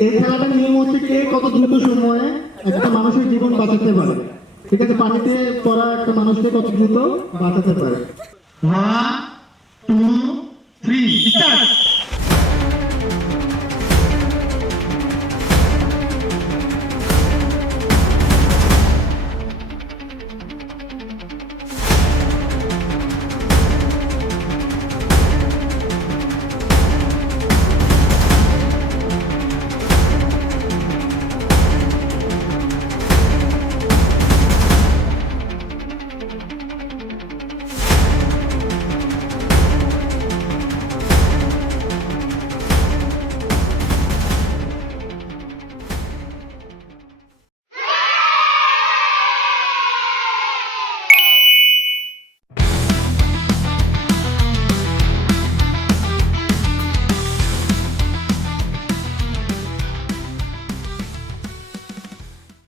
এই খেলাটার নিয়ম হচ্ছে কে কত দ্রুত সময়ে একটা মানুষের জীবন বাঁচাতে পারে। ঠিক আছে, পানিতে পড়া একটা মানুষকে কত দ্রুত বাঁচাতে পারে? One two three start